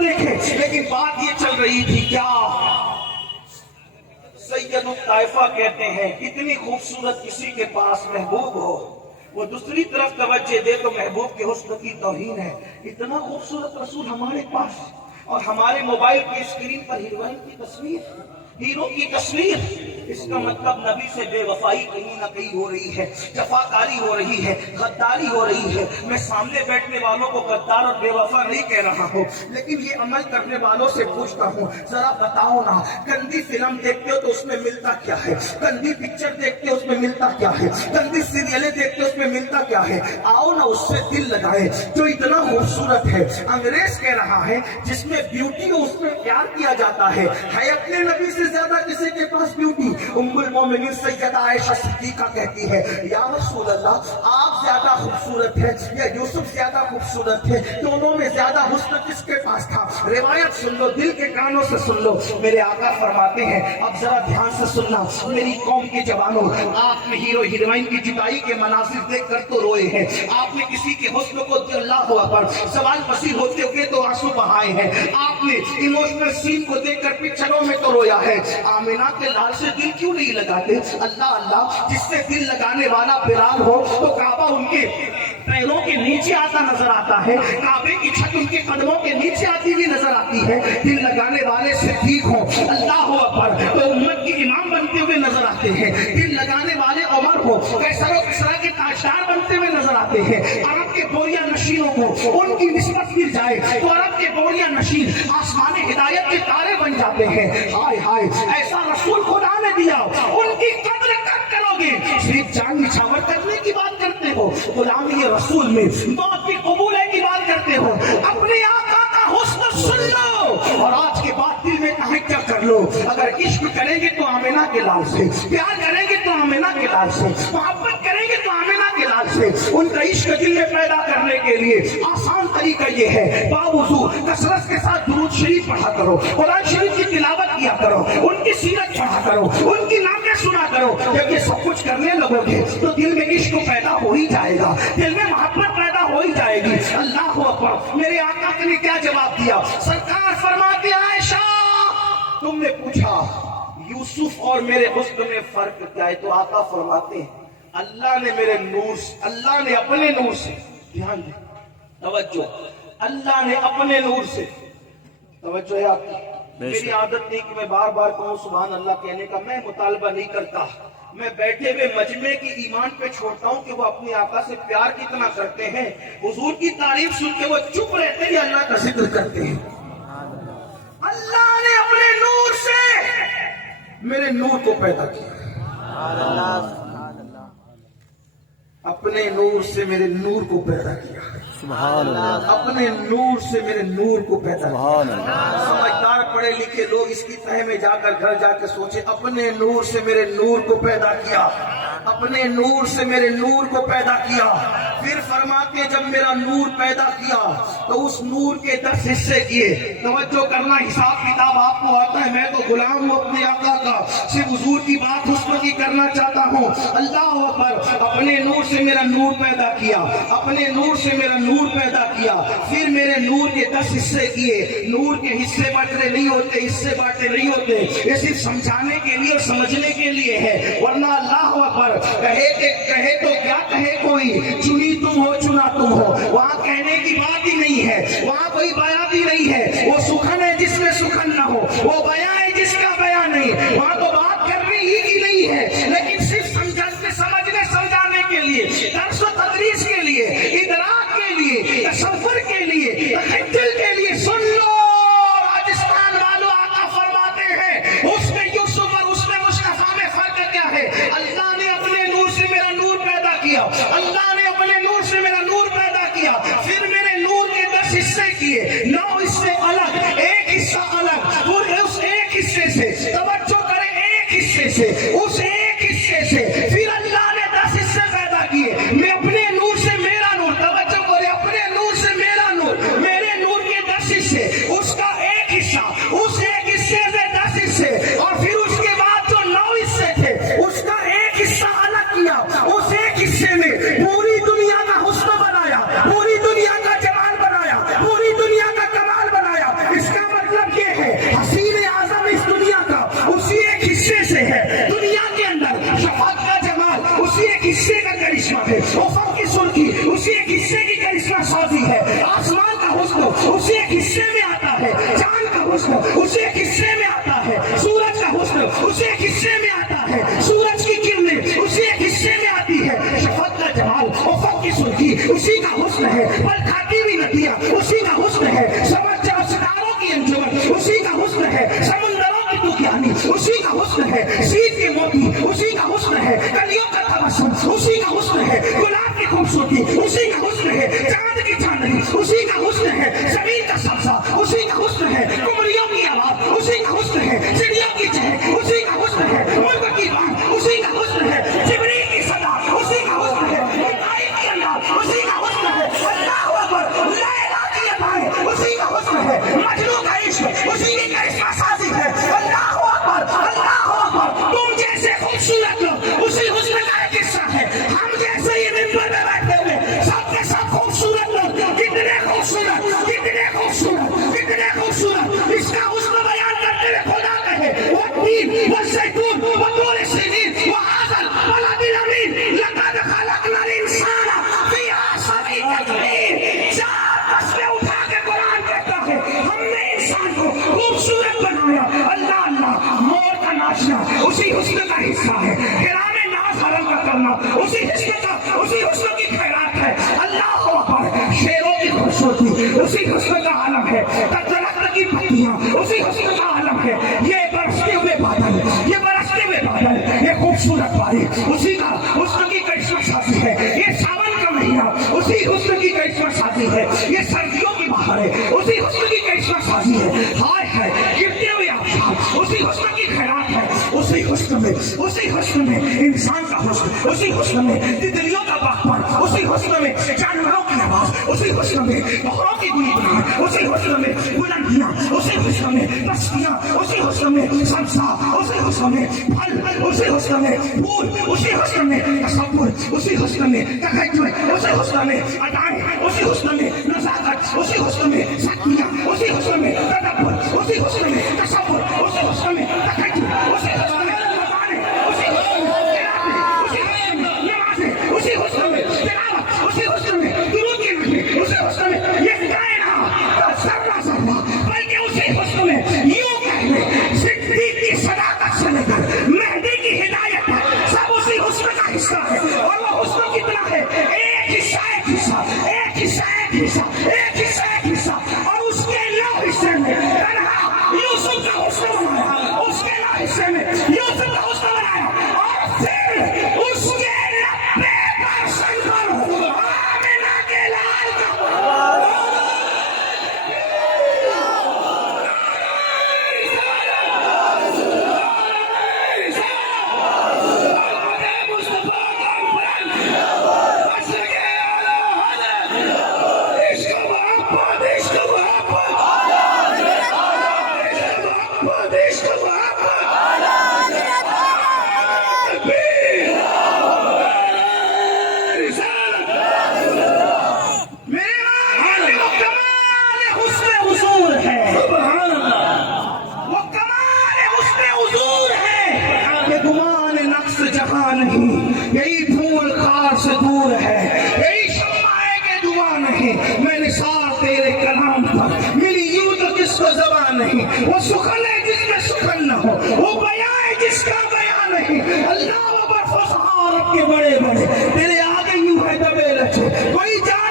دیکھیں، لیکن بات یہ چل رہی تھی کیا سید الطائفہ کہتے ہیں اتنی خوبصورت کسی کے پاس محبوب ہو، وہ دوسری طرف توجہ دے تو محبوب کے حسن کی توہین ہے۔ اتنا خوبصورت رسول ہمارے پاس، اور ہمارے موبائل کی اسکرین پر ہیروئن کی تصویر، ہیرو کی تصویر۔ اس کا مطلب نبی سے بے وفائی کہیں نہ کہیں ہو رہی ہے، جفاکاری ہو رہی ہے، غداری ہو رہی ہے۔ میں سامنے بیٹھنے والوں کو غدار اور بے وفا نہیں کہہ رہا ہوں، لیکن یہ عمل کرنے والوں سے پوچھتا ہوں، ذرا بتاؤ نا، گندی فلم دیکھتے ہو تو اس میں ملتا کیا ہے؟ گندی پکچر دیکھتے ہو اس میں ملتا کیا ہے؟ گندی سیریلیں دیکھتے ہو اس میں ملتا کیا ہے؟ آؤ نا اس سے دل لگائے جو اتنا خوبصورت ہے۔ انگریز کہہ رہا ہے جس میں بیوٹی ہو اس میں پیار کیا جاتا ہے اپنے نبی سے زیادہ کسی کے پاس بیوٹی؟ ام المومنین سیدہ عائشہ صدیقہ کہتی ہے یا رسول اللہ، آپ زیادہ خوبصورت ہے یا یوسف زیادہ خوبصورت ہے؟ دونوں میں زیادہ حسن کس کے پاس تھا؟ روایت سن لو، دل کے کانوں سے سن لو۔ میرے آقا فرماتے ہیں، اب ذرا دھیان سے سننا میری قوم کے جوانوں، آپ نے ہیرو ہیروئن کی جدائی کے مناظر دیکھ کر تو روئے ہیں، آپ نے کسی کے حسن کو اللہ اکبر سوال پذیر ہوتے ہوئے تو آنسو بہائے ہیں، آپ نے ایموشنل سین کو دیکھ کر پکچروں میں تو رویا ہے۔ آمینہ کے لال سے دل کیوں نہیں لگاتے؟ اللہ اللہ، جس سے دل لگانے والا فرار ہو تو کعبہ ان کے پیروں کے نیچے آتا نظر آتا ہے، کعبے کی چھت ان کے قدموں کے نیچے آتی ہوئی نظر آتی ہے۔ دل لگانے والے سے ٹھیک ہو اللہ اکبر تو امت کے امام بنتے ہوئے نظر آتے ہیں۔ دل لگانے والے عمر ہو کیسر و کسرا کے تاجدار بنتے ہوئے نظر آتے ہیں۔ عرب کے بوریا نشینوں کو ان کی نسبت گر جائے تو عرب کے بوریا نشین آسمان ہدایت کے تارے بن جاتے ہیں۔ ہائے ہائے، ایسا رسول خدا نے دیا، ان کی قدر کب کرو گے؟ صرف جان نچھاور کرنے کی بات کرتے ہو، غلامی رسول میں موت کی قبول کی بات کرتے ہو۔ اپنے آقا کا حسن سن لو اور آج کے بعد دل میں کیا کر لو، اگر عشق کریں گے تو آمینہ کے لال سے، پیار کریں گے تو آمینہ کے لال سے، محبت کریں گے تو آمینہ کے لال سے۔ ان کا عشق دل میں پیدا کرنے کے لیے آسان طریقہ یہ ہے، باوضو کثرت کے ساتھ درود شریف پڑھا کرو، قرآن شریف کی تلاوت کیا کرو، ان کی سیرت پڑھا کرو، ان کی نعتیں سنا کرو۔ جب یہ سب کچھ کرنے لگو گے تو دل میں عشق پیدا ہو ہی جائے گا، دل میں محبت پیدا ہو ہی جائے گی۔ اللہ اکبر، میرے آقا نے کیا جواب دیا؟ سرکار فرماتے عائشہ، تم نے پوچھا یوسف اور میرے حسن میں فرق کیا ہے؟ تو آقا فرماتے ہیں اللہ نے میرے نور سے، اللہ نے اپنے نور سے، دھیان دیں، توجہ، اللہ نے اپنے نور سے، توجہ ہے آپ کی، میری عادت نہیں کہ میں بار بار کہوں سبحان اللہ کہنے کا، میں مطالبہ نہیں کرتا، میں بیٹھے ہوئے مجمع کی ایمان پہ چھوڑتا ہوں کہ وہ اپنے آقا سے پیار کتنا کرتے ہیں۔ حضور کی تعریف سن کے وہ چپ رہتے ہیں یا اللہ کا ذکر کرتے ہیں؟ اللہ نے اپنے نور سے میرے نور کو پیدا کیا، اپنے نور سے میرے نور کو پیدا کیا، سبحان اللہ، اپنے نور سے میرے نور کو پیدا کیا۔ سمجھدار پڑھے لکھے لوگ اس کی تہہ میں جا کر گھر جا کے سوچے، اپنے نور سے میرے نور کو پیدا کیا، اپنے نور سے میرے نور کو پیدا کیا۔ پھر فرماتے جب میرا نور پیدا کیا تو اس نور کے 10 حصے کیے۔ توجہ کرنا، حساب کتاب آپ کو آتا ہے، میں تو غلام ہوں اپنے آقا کا، صرف حضور کی بات حسن کی کرنا چاہتا ہوں۔ اللہ اکبر، اپنے نور سے میرا نور پیدا کیا، اپنے نور سے میرا نور پیدا کیا، پھر میرے نور کے 10 حصے کیے۔ نور کے حصے بانٹنے نہیں ہوتے، حصے بانٹے نہیں ہوتے، یہ صرف سمجھانے کے لیے اور سمجھنے کے لیے ہے، ورنہ اللہ اکبر کہے تو کیا کہے کوئی، چنی تم ہو چنا تم ہو، وہاں کہنے کی بات ہی نہیں ہے، وہاں کوئی بیان بھی نہیں ہے، وہ سخن ہے جس میں سخن نہ ہو، وہ بیان ہے جس کا بیان نہیں، وہاں تو بات کرنے ہی کی نہیں ہے، لیکن صرف سمجھنے سمجھانے کے لیے، درس و تدریس کے لیے، ادراک کے لیے، تصور کے لیے، دل کے لیے۔ سن لو راجستھان والوں، آقا فرماتے ہیں اس میں یوسف اور اس میں مصطفیٰ میں فرق کیا ہے؟ اللہ نے اپنے نور سے میرا نور پیدا کیا، اللہ نے اپنے نور سے میرا نور پیدا کیا، پھر میرے نور کے 10 حصے کیے، 9 حصے الگ، ایک حصہ الگ، اس ایک حصے سے، توجہ کریں، ایک حصے سے، اس ایک حصے سے پھر اللہ نے 10 حصے پیدا کیے۔ میں اپنے نور سے میرا نور، توجہ کریں، اپنے نور سے میرا نور، میرے نور کے 10 حصے، اس کا ایک حصہ، اس ایک حصے سے 10 حصے، اور پھر اس کے بعد جو 9 حصے تھے اس کا ایک حصہ الگ کیا، اس ایک حصے میں پوری دنیا کا حسن بنایا، پوری دنیا کا جمال بنایا، پوری دنیا کا کمال بنایا۔ کرشمہ ہے، افق کی سرخی اسی ایک حصے کی کرشمہ سازی ہے، آسمان کا حسن اسی ایک حصے میں آتا ہے، چاند کا حسن اسی ایک حصے میں آتا ہے، سورج کا حسن اسی ایک حصے میں آتا ہے، سورج کی کرنیں اسی ایک حصے میں آتی ہے، شفق کا جمال افق کی سرخی اسی کا حسن ہے، پل کھاتی ہوئی ندیاں اسی کا حسن ہے، ستاروں کی انجمن اسی کا حسن ہے، سمندروں کی طوفانی اسی کا حسن ہے، سیب کے موتی اسی کا حسن ہے، کلیوں کا تبسم اسی کا حسن ہے، گلاب کی خوبصورتی اسی کا حسن ہے، چاند کی چاندنی اسی کا حسن ہے، زمین کا سبزہ اسی کا حسن ہے، کمریوں کی آواز اسی کا حسن ہے، چڑیوں کی چہک اسی کا حسن ہے، ملک کی بات اسی کا حسن ہے، جبریل کی صدا اسی کا حسن ہے، مکائیل کی انداز اسی کا حسن ہے، اللہ اکبر لیلا کی ادائیں اسی کا حسن ہے، مجنوں کا عشق اسی کی کرشمہ سازی ہے، اللہ اکبر تم جیسے خوبصورت لوگ اسی حسن کا ایک حصہ ہے، ہم جیسے یہ ممبر میں بیٹھے ہوئے سب کے سب خوبصورت لوگ، کتنے خوبصورت کتنے خوبصورت کتنے خوبصورت، اس کا حسن بیان کرتے ہوئے خدا کہے والتین والزیتون وطور سینین وہذا البلد الامین لقد خلقنا الانسان فی احسن تقویم، چار فصلیں اٹھا کے قرآن کہتا ہے ہم نے انسان کو خوبصورت بنایا، اللہ مور کا ناچنا اسی حسن کا حصہ ہے، کرام ناز حرم کا کرنا اسی حسن کی خیرات ہے، اللہ اکبر شیروں کی خوبصورتی اسی حسن کا عالم ہے، درخت کی پتیاں اسی حسن کا عالم ہے، یہ برستے ہوئے بادل یہ خوبصورت بارش اسی کا حسن کی کرشمہ سازی ہے، یہ ساون کا مہینہ اسی حسن کی کرشمہ سازی ہے، یہ سردیوں کی بہار ہے اسی حسن کی کرشمہ سازی ہے، ہائے گرتے ہوئے آفتاب اسی حسن کی خیرات ہے، اسی حسن میں انسان کا حسن، اسی حسن میں تتلیوں کا باغپن، اسی حسن میں جانوروں کی آواز، اسی حسن میں بہروں کی گنگناہٹ، اسی حسن میں بلندیاں، اسی حسن میں پستیاں، اسی حسن میں سبزہ، اسی حسن میں پھل، اسی حسن میں پھول، اسی حسن میں تصور، اسی حسن میں تخیل، اسی حسن میں ادائیں، اسی حسن میں نزاکت، اسی حسن میں سکینہ، اسی حسن میں تدبر، اسی حسن میں تصور، اسی حسن میں تخیل، اسی حسن میں زبانیں، اسی حسن میں قراتیں، اسی حسن میں نمازیں، اسی حسن میں تلاوت، اسی حسن میں درود کی مجلس، اسی حسن میں یہ کائنات کا ذرہ ذرہ، بلکہ اسی حسن میں یوں کہنے صدیق کی صداقت سے لے کر مہدی کی ہدایت تک سب اسی حسن کا حصہ ہے، اور وہ حسن کتنا ہے، ایک حصہ اور اس کے 9 حصے میں تنہا یوسف کا حسن بنایا، اس کے 9 حصے میں یوسف کا حسن بنایا، اور پھر اس کے 90% پر آمنہ کے لال کا یہی پھول خار سے دور ہے، یہی شمع کے دعا نہیں، میں نثار تیرے کلام پر ملی یوں تو جس کو زبان نہیں، وہ سخن ہے جس میں سخن نہ ہو، وہ بیان ہے جس کا بیان نہیں، اللہ اکبر فصحا رب کے بڑے تیرے آگے یوں ہے دبے لچے، کوئی جان